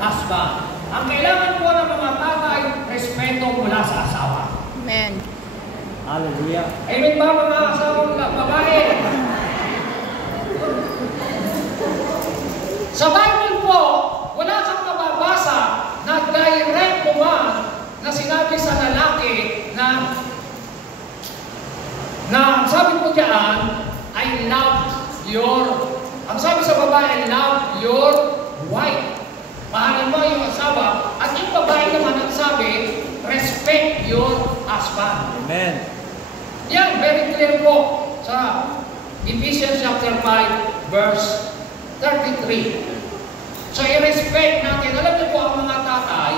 husband. Ang kailangan po ng mga tatay, respeto mula sa asawa. Amen. Hallelujah. Amen ba mga asawang babae? Sa Bible po, wala kang mababasa na direct command na sinabi sa lalaki na sabi po diyan, ang sabi sa babae, love your wife. Mahalin mo yung asawa, at yung babae naman ang sabi, respect your husband. Amen. Yan, very clear po sa Ephesians chapter 5, verse 33. So, i-respect natin. Alam niyo po ang mga tatay,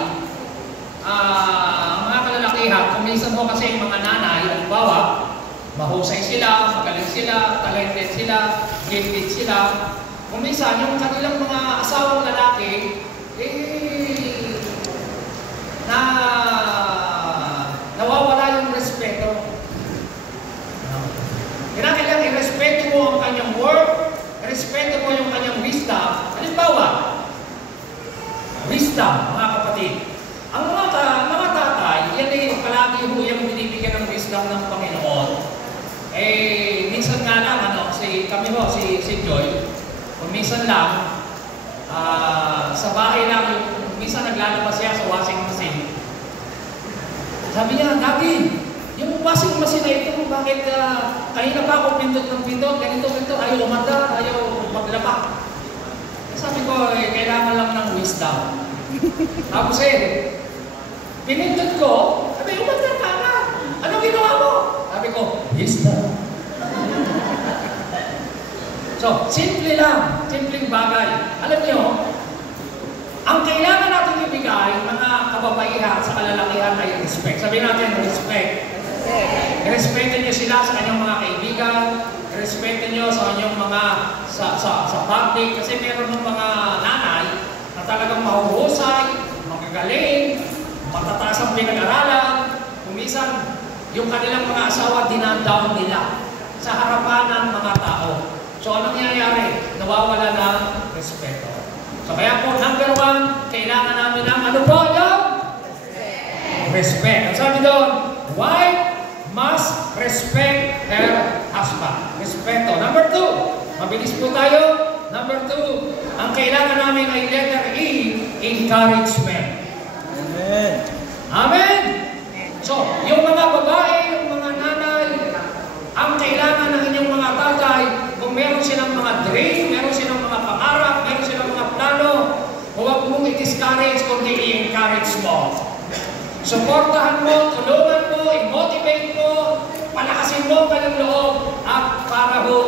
ang mga kalalakihan, kung minsan po kasi yung mga nanay, halimbawa, mahusay sila, magaling sila, talented sila, gifted sila. Kung minsan, yung kanilang mga asawang lalaki, nawawala yung respeto. Kailangan i-respeto mo ang kanyang work, respeto mo yung kanyang wisdom. Halimbawa, wisdom, mga kapatid. Ang mga tatay, yan ay palagi ho yung binibigyan ng wisdom ng Panginoon. Minsan nga lang, si Joy, kung minsan lang, sa bahay lang, minsan naglalabas siya sa washing machine. Sabi niya, Daddy, yung washing machine na ito, bakit kanina pa ako pindot ng pindot, ganito, ayaw umanda, ayaw maglaba. Sabi ko, kailangan lang ng wisdom. Tapos pinindot ko, sabi, umanda ka na. Anong ginawa mo? Sabi ko, wisdom. So, simple lang, simpleng bagay. Alam niyo, ang kailangan natin ibigay, mga kababaihan sa kalalakihan ay respect. Sabihin natin, respect. Respeto niyo sila sa kanyang mga kaibigan, respeto niyo sa kanyang mga sa public, kasi meron ng mga nanay na talagang mahuhusay, magagaling, matataas ang pinag-aralan, kumisan yung kanilang mga asawa dinadown nila sa harapan ng mga tao. So, anong nangyayari? Nawawala ng respeto. So, kaya po, number 1, kailangan namin ng ano po yung? Respect. Ang sabi doon, wife must respect her husband. Respeto. Number 2, mabilis po tayo. Number 2, ang kailangan namin ay letter E, encouragement. Amen. Amen? So, yung mga babae, yung mga nanay, ang kailangan ng inyong mga tatay, kung meron silang mga dream, meron silang mga pangarap, meron silang mga plano, huwag mong i-discourage, kundi i-encourage mo. Suportahan mo, tulungan mo, i-motivate mo, palakasin mo kanyang loob, at para ho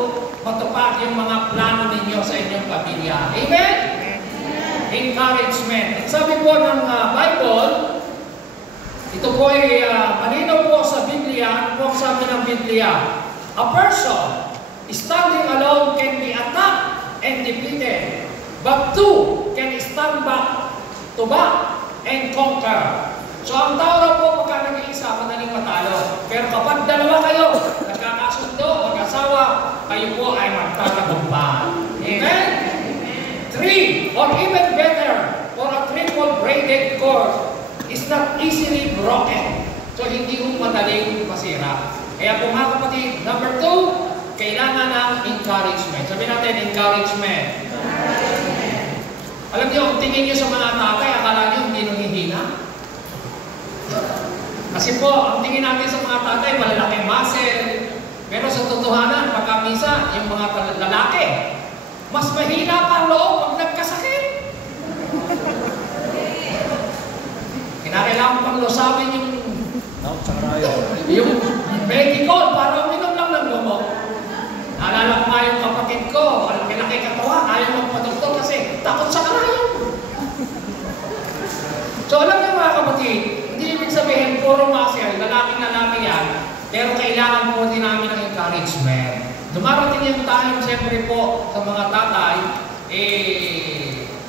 matupad yung mga plano ninyo sa inyong pamilya. Amen? Encouragement. Sabi po ng Bible, ito po ay malinaw po sa Biblia, ano po ang sabi ng Biblia? A person standing alone can be attacked and defeated, but two can stand back and conquer. So ang tao raw po pagka nag-iisa, madaling matalo. Pero kapag dalawa kayo, nagkakasundo, mag-asawa, kayo po ay magtatagumpay. Amen? 3, or even better, for a triple braided cord is not easily broken. So hindi mo madaling masira. Kaya po mga kapatid, number 2, kailangan ng encouragement. Sabi natin, encouragement. Alam niyo, kung tingin niyo sa mga tatay, akala niyo hindi nanghihina. Kasi po, ang tingin natin sa mga tatay, malalaking muscle. Pero sa totohanan, pagka misa, yung mga lalaki, mas mahina pa ang loob pag nagkasakit. Kinakailangan pang lusawin yung medical para uminom lang ng gamot. Naalala ko nga yung kapatid ko, malaki katawan, ayaw magpadoktor kasi takot sa karayan. So alam niyo mga kapatid, hindi ibig sabihin puro muscle, lalaking yan, pero kailangan po din namin ng encouragement. Dumarating yung time, siyempre po, sa mga tatay,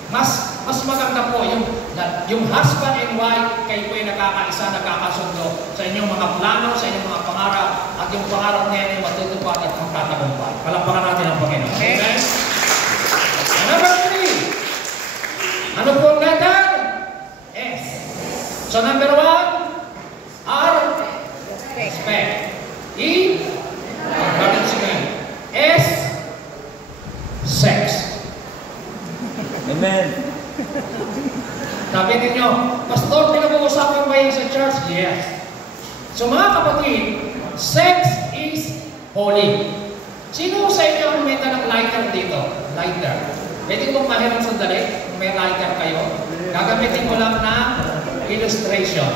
mas maganda po yung husband and wife, kayo po ay nakakaisa, nakakasundo sa inyong mga plano, sa inyong mga pangarap, at yung pangarap na yan ay matutupad at magtatagumpay. Palakpakan natin ang Panginoon. Amen? Number 3, ano po ang letter? So number 1, R, respect. E, encouragement. S, sex. Amen. Sabi ninyo, Pastor, pinag-uusapan ba yan sa church? Yes. So mga kapatid, sex is holy. Sino sa inyo ang may dalang lighter dito? Lighter. Pwede kong mahiram sandali kung may lighter kayo. Gagamitin ko lang na illustration.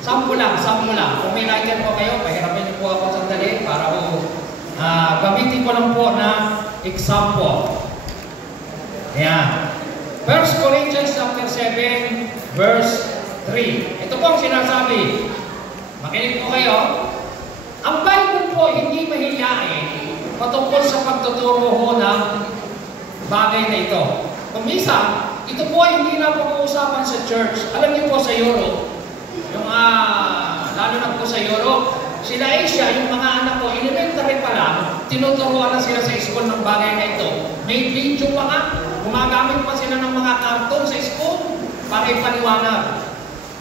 Sample lang. Kung may lighter po kayo, pahiramin niyo po ako sandali para gamitin ko lang po na example. Ayan. 1 Corinthians chapter 7, verse 3. Ito po ang sinasabi. Makinig po kayo. Ang Bible po hindi mahihiyain patungkol sa pagtuturo ho ng bagay na ito. Kumisa, ito po ay hindi na pag-uusapan sa church. Alam niyo po sa Europe, lalo na po sa Europe, sila Asia, yung mga anak ko, elementary pa lang, tinuturuan na sila sa school ng bagay na ito. May video pa nga, gumagamit pa sila ng mga karton sa school para ipaliwanag.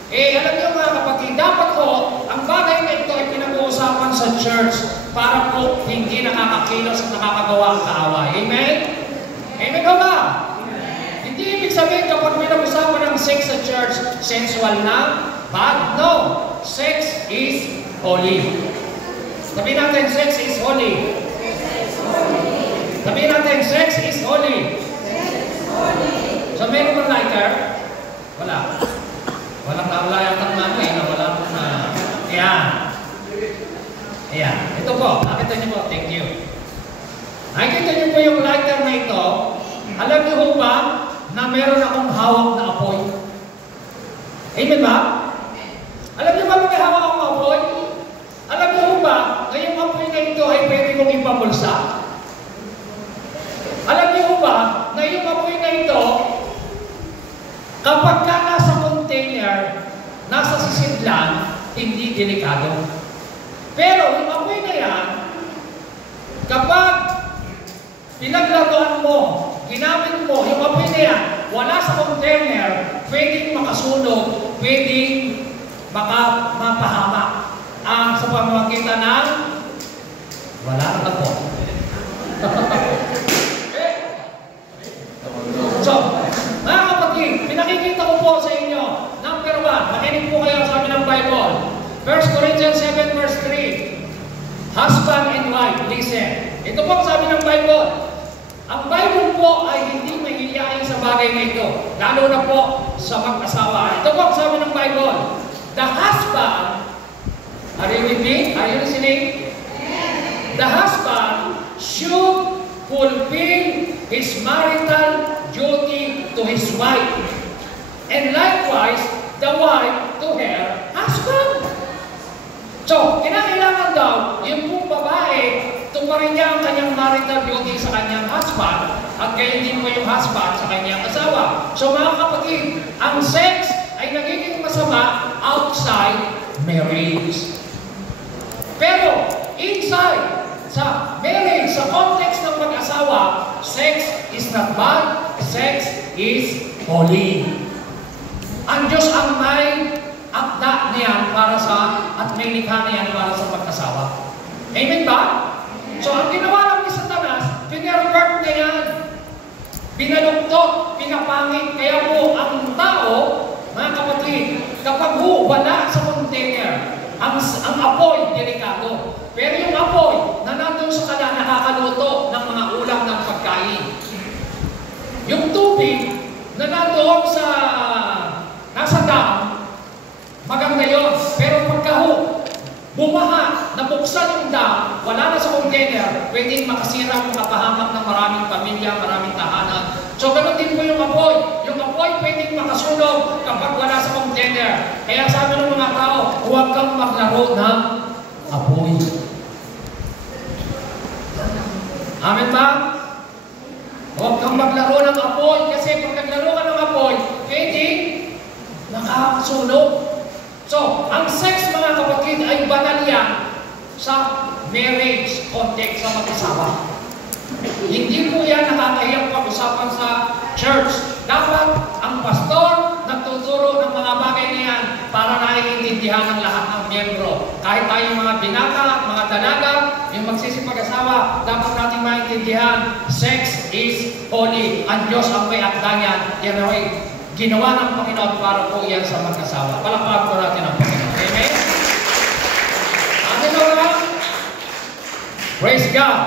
Alam niyo mga kapatid, dapat po, ang bagay na ito ay pinag-uusapan sa church para po hindi nakakakilos at nakakagawa ang kaaway. Amen? Amen ba ba? Hindi ibig sabihin kapag pinag-usapan ng sex sa church, sensual na, bad? No. Sex is holy. Sabihin natin, sex is holy. Sabihin natin, sex is holy. So, meron ba lighter? Wala. Walang naulayan ng mano na wala mo na. Ayan. Ayan. Ito po. Nakita niyo po. Thank you. Nakita niyo po yung lighter na ito. Alam niyo po ba na meron akong hawak na apoy? Amen ba? Alam niyo ba may hawak akong apoy? Alam niyo ba na yung apoy na ito ay pwede kong ipamulsa? Alam niyo ba na yung apoy na ito, kapag ka nasa container, nasa sisidlan, hindi delikado. Pero yung apoy na yan, kapag pinaglaruan mo, ginamit mo, yung apoy na yan, wala sa container, pwedeng makasunog, pwedeng mapahamak. Ang sa pamamagitan ng wala na po. So, mga kapatid, pinakikita ko po sa inyo, number 1, makinig po kayo sa amin ng Bible. 1 Corinthians 7 verse 3, husband and wife, listen. Ito po ang sabi ng Bible. Ang Bible po ay hindi mahihiyain sa bagay na ito, lalo na po sa mag-asawa. Ito po ang sabi ng Bible. The husband, are you with me? Are you listening? The husband should fulfill his marital duty to his wife, and likewise the wife to her husband. So, kinakailangan daw yung pong babae tumarin niya ang kanyang marital duty sa kanyang husband at gayon din po yung husband sa kanyang asawa. So mga kapatid, ang sex ay nagiging masama outside marriage. Pero inside sa marriage, sa context ng mag-asawa, sex is not bad, sex is holy. Ang Diyos ang may akda niyan para sa, at may likha niyan para sa mag-asawa. Amen ba? So ang ginawa lang ni Satanas, pinervert na yan. Pinaluktot, pinapangit. Kaya po ang tao, mga kapatid, kapag wala sa container, ang apoy, delikado. Pero yung apoy na nandun sa kala, nakakaluto ng mga ulam ng pagkain. Yung tubig na nandun sa nasa dam, maganda yun. Pero pagka bumaha, nabuksan yung dam, wala na sa container, pwedeng makasira kung kapahamak ng maraming pamilya, maraming tahanan. So, ganun din po yung apoy. Yung apoy pwedeng makasunog kapag wala sa container. Kaya sabi ng mga tao, huwag kang maglaro ng apoy. Amen ba? Huwag kang maglaro ng apoy kasi pag naglaro ka ng apoy, pwedeng makasunog. So, ang sex mga kapatid ay banal yan sa marriage context sa mag-asawa. Hindi po yan nakakahiyang pag-usapan sa church. Dapat ang pastor nagtuturo ng mga bagay na yan maintindihan ng lahat ng miyembro. Kahit tayong mga binata, mga dalaga, yung magsisipag-asawa, dapat natin maintindihan, sex is holy. Ang Diyos ang may akda niyan. Yan ay ginawa ng Panginoon para po yan sa mag-asawa. Palakpakan po natin ang Panginoon. Amen? Amen o ba? Praise God.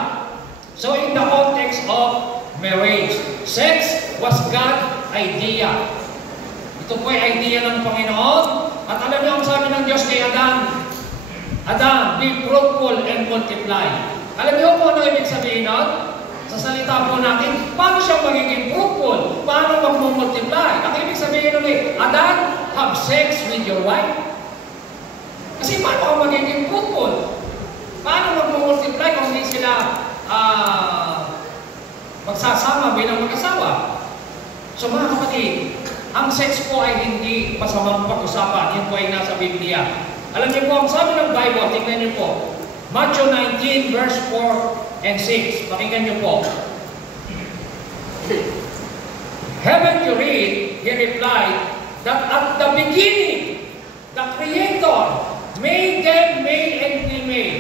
So in the context of marriage, sex was God's idea. Ito po ay idea ng Panginoon. At alam niyo ang sabi ng Diyos kay Adam, Adam, be fruitful and multiply. Alam niyo po ano ibig sabihin nun? Sa salita po natin, paano siya magiging fruitful? Paano mag-multiply? Ang ibig sabihin nun Adam, have sex with your wife. Kasi paano ka magiging fruitful? Paano mag-multiply kung hindi sila magsasama bilang mag-asawa? So mga kapatid, ang sex po ay hindi masamang pag-usapan. Yan po ay nasa Biblia. Alam niyo po, ang sabi ng Bible, tingnan niyo po, Matthew 19, verse 4 and 6. Pakinggan niyo po. Haven't you read, he replied, that at the beginning, the Creator made them male and female,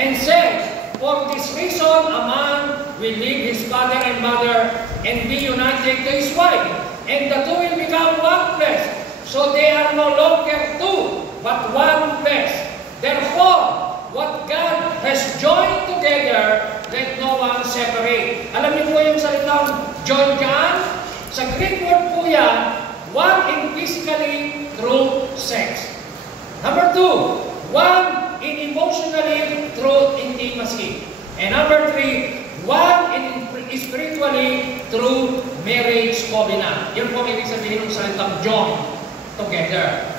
and said, for this reason, a man will leave his father and mother and be united to his wife, and the two will become one flesh. So they are no longer two, but one flesh. Therefore, what God has joined together, let no one separate. Alam niyo po yung salitang join dyan? Sa Greek word po yan, one in physically through sex. Number two, one in emotionally through intimacy. And number three, one in spiritually through marriage covenant. Yan po ibig sabihin ng salitang join together.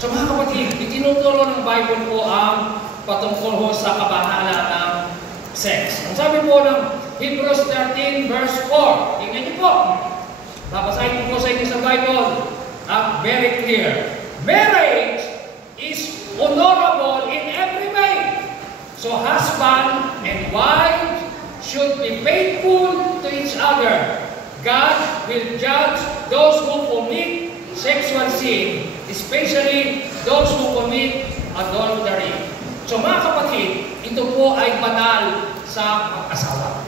So mga kapatid, itinuturo ng Bible po ang patungkol ho sa kabahalan ng sex. Ang sabi po ng Hebrews 13 verse 4, tingnan niyo po. Babasahin ko po sa inyo sa Bible. Very clear. Marriage is honorable in every way. So husband and wife should be faithful to each other. God will judge those who commit sexual sin, especially those who commit adultery. So mga kapatid, ito po ay banal sa mag-asawa.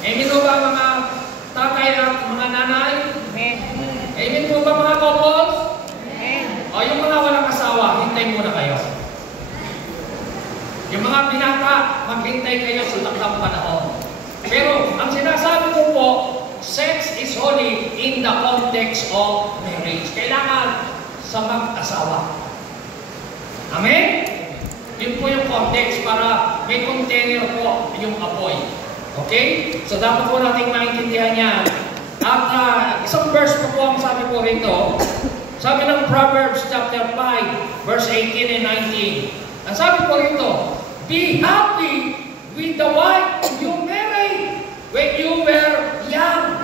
Amen po ba mga tatay at mga nanay? Amen. Amen po ba mga couples? Amen. O yung mga walang asawa, hintay muna kayo. Yung mga binata, maghintay kayo sa takdang panahon. Pero ang sinasabi ko po, sex is holy in the context of marriage. Kailangan sa mag-asawa. Amen? Yun po yung context para may container po yung apoy. Okay? So dapat po natin maintindihan yan. At isang verse po ang sabi po rito. Sabi ng Proverbs chapter 5, verse 18 and 19. Ang sabi po rito, be happy with the wife you married when you were young.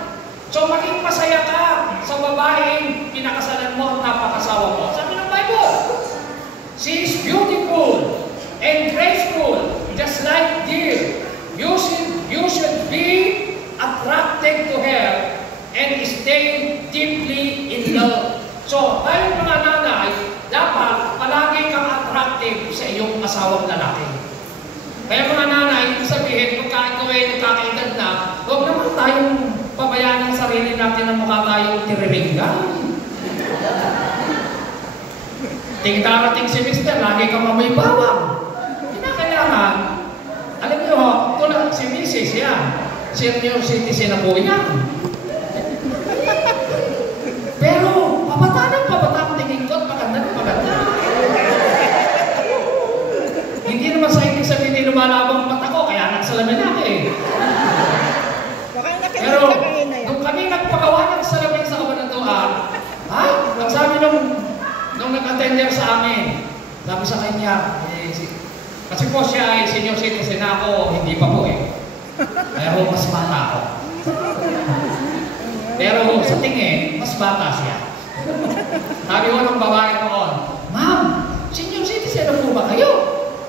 So maging masaya ka sa babaeng pinakasalan mo at napakasawa mo. Sabi ng Bible, she is beautiful and graceful, just like deer. You should be attracted to her and stay deeply in love. So, tayo mga nanay, dapat palagi kang attractive sa iyong asawang lalaki. Kaya mga nanay, ibig sabihin, pagka ikaw ay nagkakaedad na, huwag naman tayong pabayaan ang sarili natin na mukha tayong tiriringga. Darating si Mister, lagi kang amoy bawang. Kinakailangan, alam niyo, tulad si Mrs. yan, senior citizen na po yan. Pero, pabata ang tingin ko at maganda ng maganda. Hindi naman sa ibig sabihin lumalabang mata ko, kaya nagsalamin ako eh. Pero, nung kami nagpagawa ng salamin sa kabanatuan, ang sabi nung nag-attender sa amin, sabi sa kanya, kasi po siya ay senior citizen na ako, hindi pa po eh. Kaya ho, mas bata ako. Pero sa tingin, mas bata siya. Sabi ko ng babae noon, ma'am, senior citizen na po ba kayo?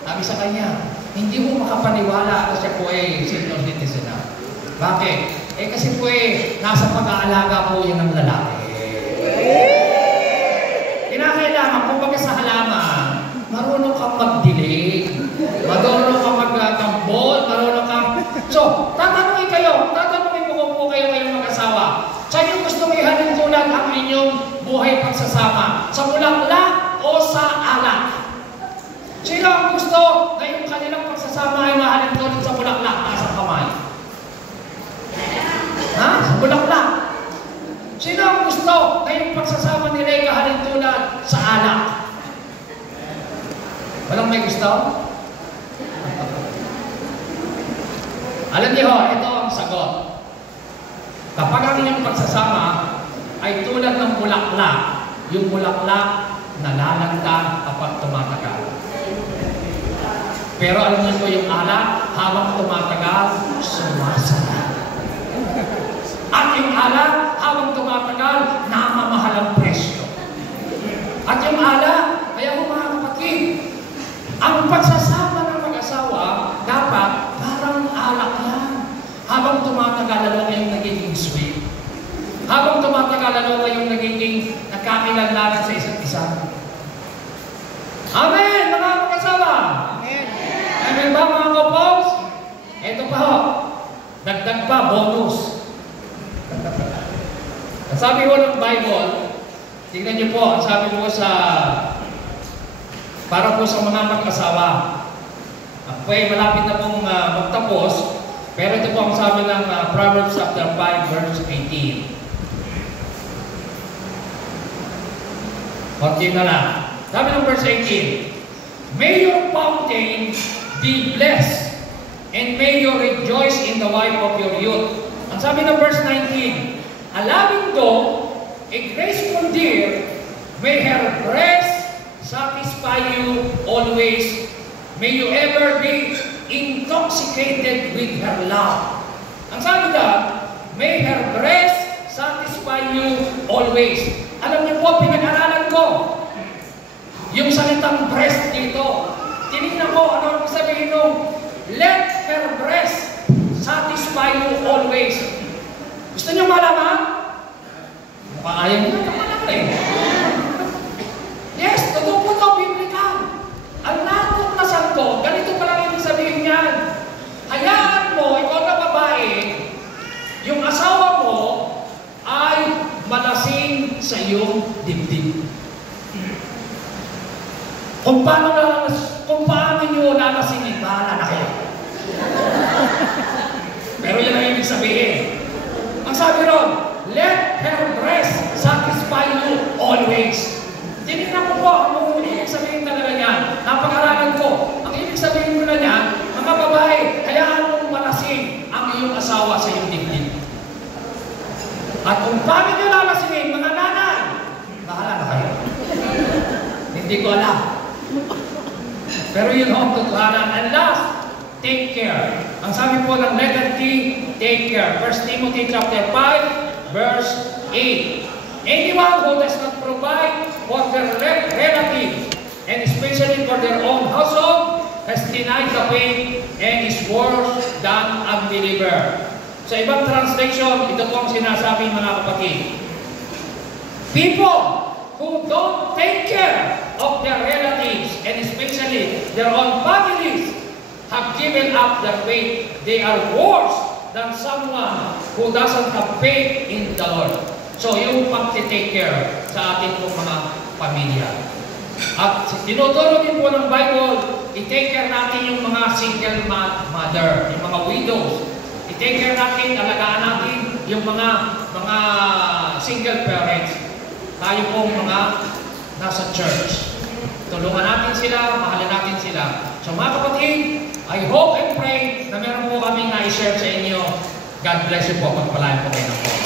Sabi sa kanya, hindi mo makapaniwala na siya po ay senior citizen na. Bakit? Kasi po nasa pag-aalaga po yan ng lalaki. Kinakailangan, kumbaga sa halaman, inyong buhay pagsasama? Sa bulaklak o sa alak? Sino ang gusto na yung kanilang pagsasama ay mahalin tulad sa bulaklak nasa kamay? Ha? Sa bulaklak. Sino ang gusto na yung pagsasama nila ay mahalin tulad sa alak? Walang may gusto? Alam niyo, ito ang sagot. Kapag ang inyong pagsasama ay tulad ng bulaklak, yung bulaklak nalalanta kapag tumatagal. Pero alam niyo po yung alak, habang tumatagal, sumasara. At yung alak, habang tumatagal, namamahal ang presyo. At yung alak, kaya mga kapatid, ang pagsasama ng mag-asawa, dapat parang alak yan. Habang tumatagal, lalo kayong nagiging sweet. Habang tumatagal, lalo kayong nagiging nagkakilalanan sa isa't isa. Amen, mga mag-asawa! Amen! Amen ba, mga couples? Ito pa ho, dagdag pa, bonus. Ang sabi ko ng Bible, tingnan niyo po, ang sabi ko sa para po sa mga mag-asawa. Ako ay malapit na pong magtapos, pero ito po ang sabi ng Proverbs chapter 5, verse 18. Konti na lang. Sabi ng verse 18, May your fountain be blessed, and may you rejoice in the wife of your youth. Ang sabi ng verse 19, A loving dog, a graceful deer, may her breast satisfy you always. May you ever be intoxicated with her love. Ang sabi na, may her breast satisfy you always. Alam niyo po, pinag-aralan ko yung salitang breast dito. Tinignan ko, ano ang sabihin nung, let her breast satisfy you always. Gusto niyo malaman? Mukhang ayaw niyo naman Yes, totoo po ito, biblical. Ang natuklasan ko, ganito pa lang ibig sabihin niyan. Hayaan mo, ikaw na babae, yung asawa mo ay malasing sa iyong dibdib. Kung paano nyo lalasingin, bahala na kayo. Pero yan ang ibig sabihin. Ang sabi ron, let her breast satisfy you always. Tinignan ko po, ang ibig sabihin talaga niyan, napag-aralan ko. Ang ibig sabihin ko na niyan, mga babae, hayaan mong malasing ang iyong asawa sa iyong dibdib. At kung paano nyo lalasingin, mga nanay, bahala na kayo. Hindi ko alam. Pero yun ang totohanan. And last, take care. Ang sabi po ng letter T, take care. 1 Timothy chapter 5, verse 8. Anyone who does not provide for their relatives, and especially for their own household, has denied the faith and is worse than unbeliever. Sa ibang translation, ito po ang sinasabi mga kapatid. People who don't take care of their relatives, and especially their own families, have given up their faith. They are worse than someone who doesn't have faith in the Lord. So, yung pag-take care sa ating pong mga pamilya. At tinuturo din po ng Bible, i-take care natin yung mga single mother, yung mga widows. I-take care natin, alagaan natin yung mga single parents. Tayo pong mga nasa church. Tulungan natin sila, mahalin natin sila. So mga kapatid, I hope and pray na meron po kaming na-share sa inyo. God bless you po. Pagpalain po kayo na po.